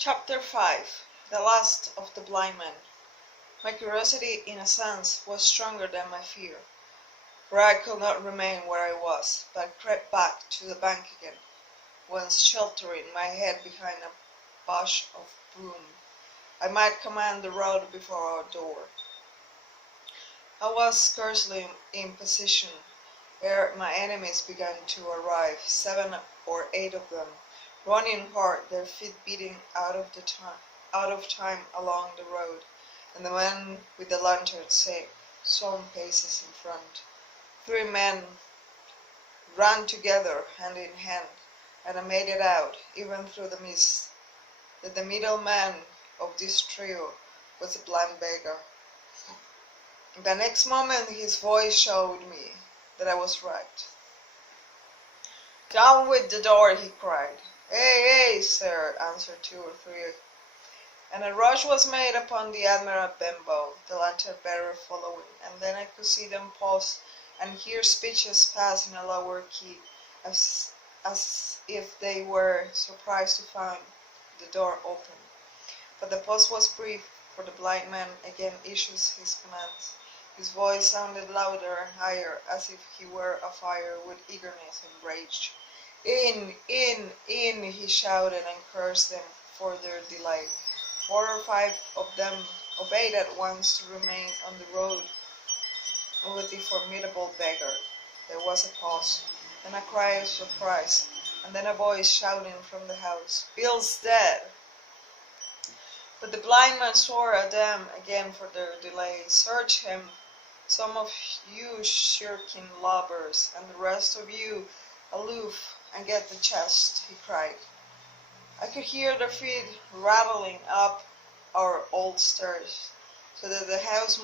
Chapter 5 The Last of the Blind Men. My curiosity, in a sense, was stronger than my fear, for I could not remain where I was, but crept back to the bank again, whence, sheltering my head behind a bush of broom, I might command the road before our door. I was scarcely in position ere my enemies began to arrive, 7 or 8 of them, running hard, their feet beating out of time along the road, and the man with the lantern some paces in front. 3 men ran together, hand in hand, and I made it out, even through the mist, that the middle man of this trio was a blind beggar. The next moment his voice showed me that I was right. "Down with the door!" he cried. "Hey, sir!" answered 2 or 3, and a rush was made upon the Admiral Benbow, the lantern-bearer following, and then I could see them pause and hear speeches pass in a lower key, as if they were surprised to find the door open. But the pause was brief, for the blind man again issues his commands. His voice sounded louder and higher, as if he were afire with eagerness and rage. "In, in, in!" he shouted, and cursed them for their delay. 4 or 5 of them obeyed at once to remain on the road with the formidable beggar. There was a pause, then a cry of surprise, and then a voice shouting from the house, "Bill's dead!" But the blind man swore at them again for their delay. "Search him, some of you shirking lubbers, and the rest of you aloof, and get the chest," he cried. I could hear their feet rattling up our old stairs, so that the house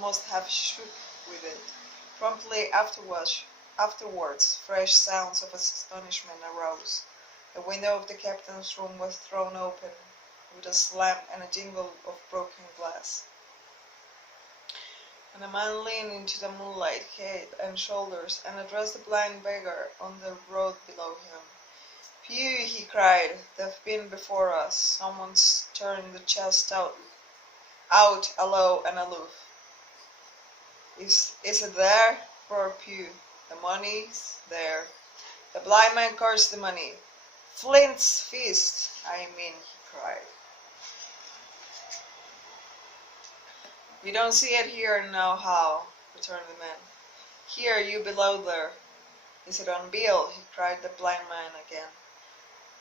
must have shook with it. Promptly afterwards, fresh sounds of astonishment arose. The window of the captain's room was thrown open, with a slam and a jingle of broken glass, and a man leaned into the moonlight, head and shoulders, and addressed the blind beggar on the road below him. "Pew!" he cried, "they've been before us. Someone's turned the chest out alow and aloof." Is it there?" roared Pew. "The money's there." The blind man cursed the money. "Flint's fist, I mean," he cried. "We don't see it here nohow," returned the man. "Here, you below there." "Is it on Bill?" he cried the blind man again.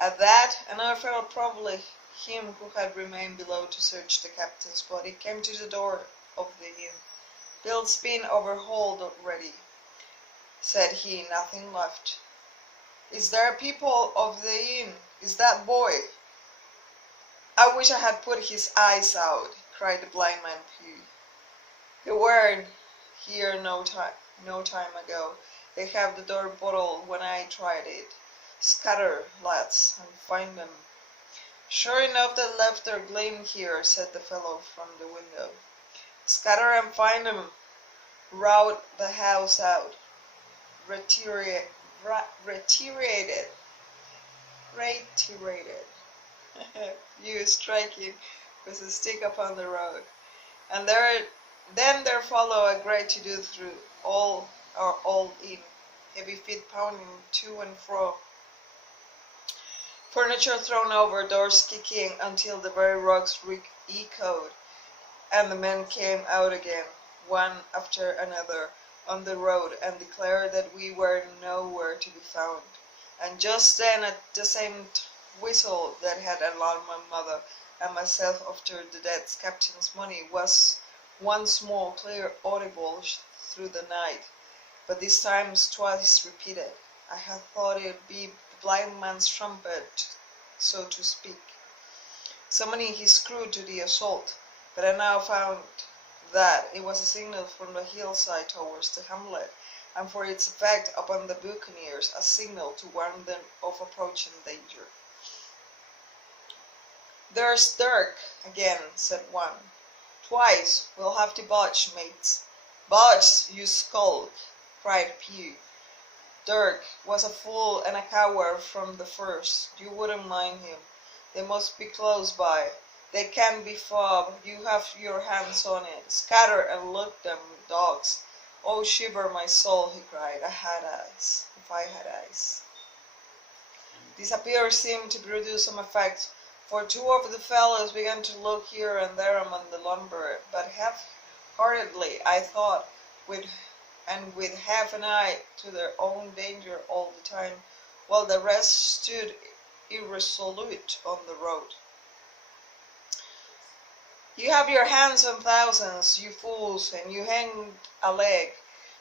At that, another fellow, probably him who had remained below to search the captain's body, came to the door of the inn. "Bill's been overhauled already," said he, "nothing left." "Is there people of the inn? Is that boy?" "I wish I had put his eyes out," cried the blind man Pew. "He weren't here no time ago. They have the door bottled when I tried it. Scatter, lads, and find them." "Sure enough they left their gleam here," said the fellow from the window. "Scatter and find 'em. Rout the house out. Retirated. You striking with a stick upon the road. And then there follow a great to-do through all our old inn, heavy feet pounding to and fro, furniture thrown over, doors kicking until the very rocks echoed, and the men came out again, one after another, on the road, and declared that we were nowhere to be found. And just then, at the same whistle that had alarmed my mother and myself after the dead captain's money was once more clear audible through the night, but this time twice repeated. I had thought it be the blind man's trumpet, so to speak, summoning his crew to the assault, but I now found that it was a signal from the hillside towards the hamlet, and for its effect upon the buccaneers, a signal to warn them of approaching danger. "There's Dirk again," said one. "Twice we'll have to budge, mates." "Budge, you skulk!" cried Pew. "Dirk was a fool and a coward from the first. You wouldn't mind him. They must be close by. They can't be far. You have your hands on it. Scatter and look them, dogs. Oh, shiver my soul, he cried. I had eyes. If I had eyes. This appeal seemed to produce some effect, for two of the fellows began to look here and there among the lumber, but half-heartedly, I thought, with half an eye to their own danger all the time, while the rest stood irresolute on the road. You have your hands on thousands, you fools, and you hang a leg.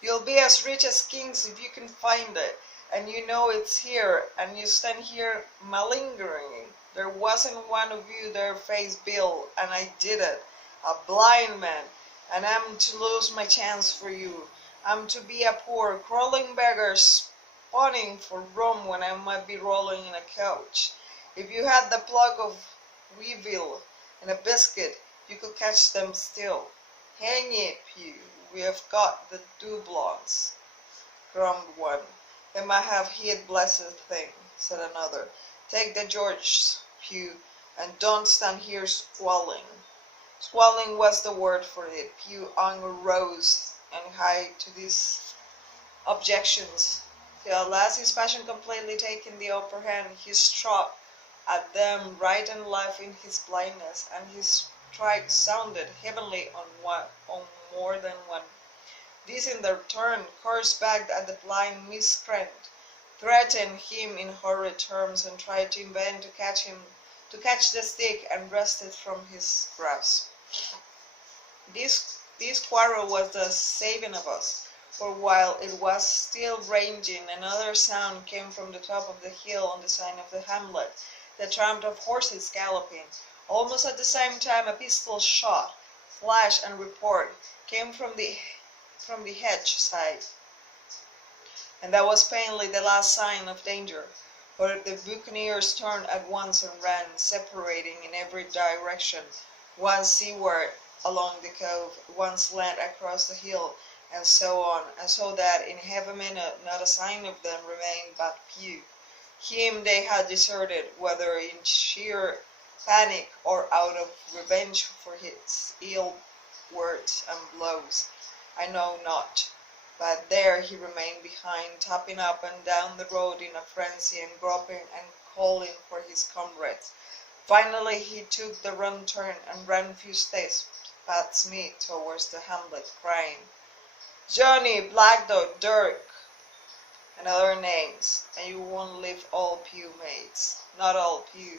You'll be as rich as kings if you can find it, and you know it's here, and you stand here malingering. There wasn't one of you there faced Bill, and I did it, a blind man, and I'm to lose my chance for you. I'm to be a poor, crawling beggar, spawning for room when I might be rolling in a couch. If you had the pluck of weevil and a biscuit, you could catch them still. Hang it, Pew, we have got the doublons, groaned one. They might have hid blessed thing, said another. Take the Georges, Pew, and don't stand here squalling. Squalling was the word for it. Pew anger rose and high to these objections, till at last his passion completely taking the upper hand, he struck at them right and left in his blindness, and his strike sounded heavenly on more than one. These in their turn cursed back at the blind miscreant, threatened him in horrid terms, and tried in vain to catch the stick and wrest it from his grasp. This quarrel was the saving of us, for while it was still raging, another sound came from the top of the hill on the side of the hamlet, the tramp of horses galloping. Almost at the same time a pistol shot, flash and report, came from the hedge side, and that was plainly the last sign of danger, for the buccaneers turned at once and ran, separating in every direction, one seaward along the cove, one slant across the hill, and so on, and so that in half a minute not a sign of them remained but Pew. Him they had deserted, whether in sheer panic or out of revenge for his ill words and blows, I know not. But there he remained behind, tapping up and down the road in a frenzy, and groping and calling for his comrades. Finally he took the wrong turn and ran a few steps past me towards the hamlet, crying, Johnny, Black Dog, Dirk, and other names, and you won't leave all Pew mates. Not all Pew.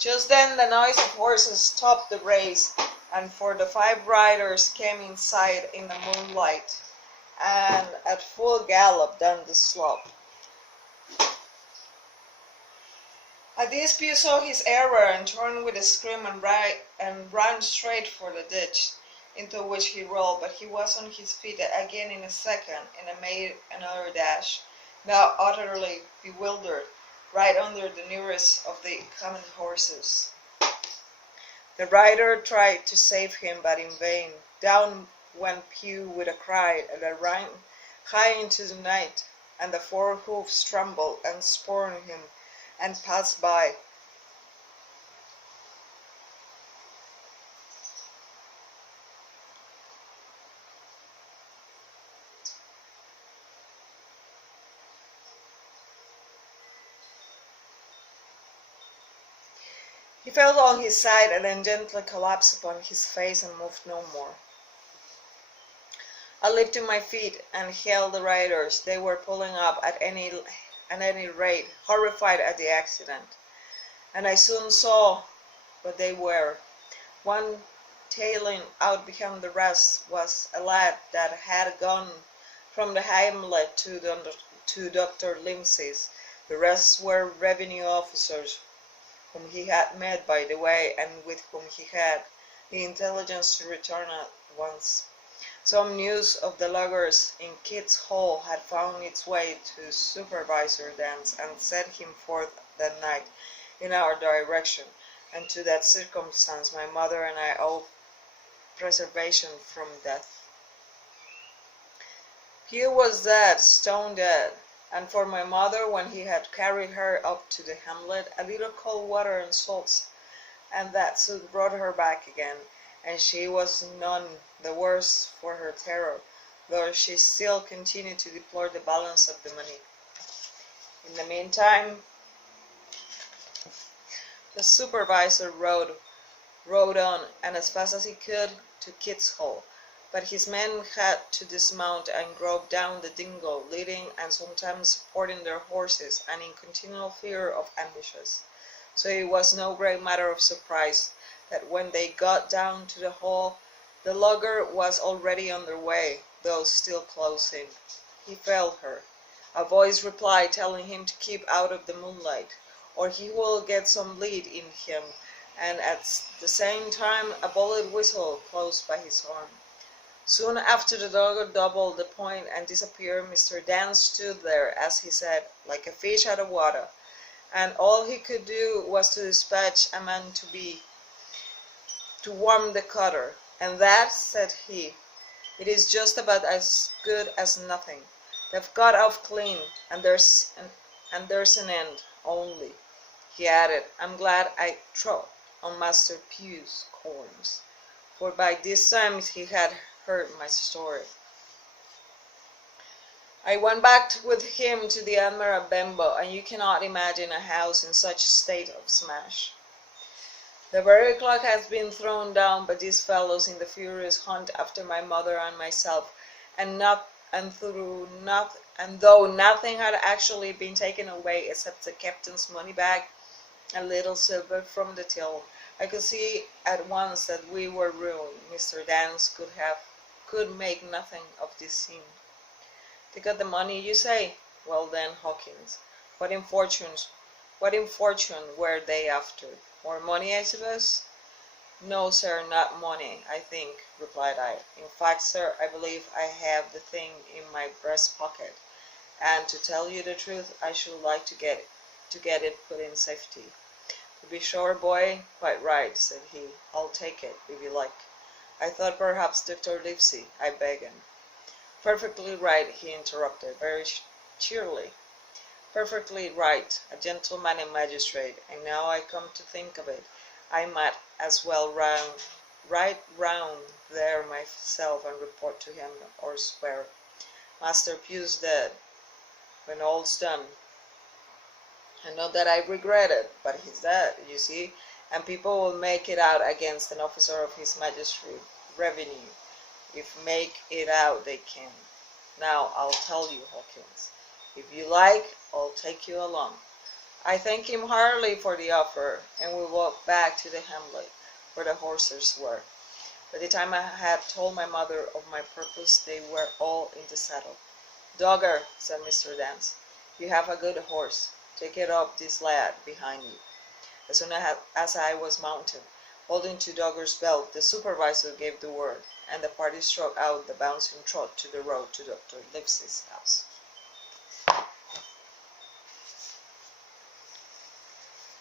Just then the noise of horses stopped the race, and for the 5 riders came in sight in the moonlight, and at full gallop down the slope. At this Pew saw his error, and turned with a scream and ran straight for the ditch, into which he rolled, but he was on his feet again in a second, and made another dash, now utterly bewildered, right under the nearest of the coming horses. The rider tried to save him, but in vain. Down went Pew with a cry, and ran high into the night, and the 4 hoofs trembled and spurned him, and passed by. He fell on his side, and then gently collapsed upon his face and moved no more. I leaped to my feet and hailed the riders. They were pulling up at any rate, horrified at the accident, and I soon saw what they were. One tailing out behind the rest was a lad that had gone from the hamlet to Dr. Lindsay's. The rest were revenue officers, whom he had met by the way, and with whom he had the intelligence to return at once. Some news of the loggers in Kidd's Hole had found its way to Supervisor Dance, and set him forth that night in our direction, and to that circumstance my mother and I owe preservation from death. Pew was dead, stone dead, and for my mother, when he had carried her up to the hamlet, a little cold water and salts, and that soon brought her back again, and she was none the worse for her terror, though she still continued to deplore the balance of the money. In the meantime, the supervisor rode on, and as fast as he could, to Kit's Hall, but his men had to dismount and grope down the dingle, leading and sometimes supporting their horses, and in continual fear of ambushes. So it was no great matter of surprise that when they got down to the hall, the logger was already on their way, though still close in. He failed her. A voice replied, telling him to keep out of the moonlight, or he will get some bleed in him, and at the same time a bullet whistled close by his arm. Soon after the dogger doubled the point and disappeared, Mr. Dan stood there, as he said, like a fish out of water, and all he could do was to dispatch a man to warm the cutter, and that, said he, it is just about as good as nothing. They've got off clean, and there's an end only. He added, I'm glad I trod on Master Pugh's corns, for by this time he had heard my story. I went back with him to the Admiral Benbow, and you cannot imagine a house in such a state of smash. The very clock has been thrown down by these fellows in the furious hunt after my mother and myself, and though nothing had actually been taken away except the captain's money bag and little silver from the till, I could see at once that we were ruined. Mr. Dance could make nothing of this scene. They got the money, you say? Well then, Hawkins, what in fortune were they after? More money, I suppose? No, sir, not money, I think, replied I. In fact, sir, I believe I have the thing in my breast pocket, and to tell you the truth, I should like to get it put in safety. To be sure, boy, quite right, said he. I'll take it, if you like. I thought perhaps Dr. Livesey, I begged. Perfectly right, he interrupted, very cheerily. Perfectly right, a gentleman and magistrate, and now I come to think of it, I might as well ride round there myself and report to him, or swear. Master Pugh's dead, when all's done. And not that I regret it, but he's dead, you see, and people will make it out against an officer of his Majesty's revenue, if make it out they can. Now, I'll tell you, Hawkins, if you like, I'll take you along. I thanked him heartily for the offer, and we walked back to the hamlet, where the horses were. By the time I had told my mother of my purpose, they were all in the saddle. Dogger, said Mr. Dance, you have a good horse. Take it up this lad behind you. As soon as I was mounted, holding to Dogger's belt, the supervisor gave the word, and the party struck out the bouncing trot to the road to Dr. Livesey's house.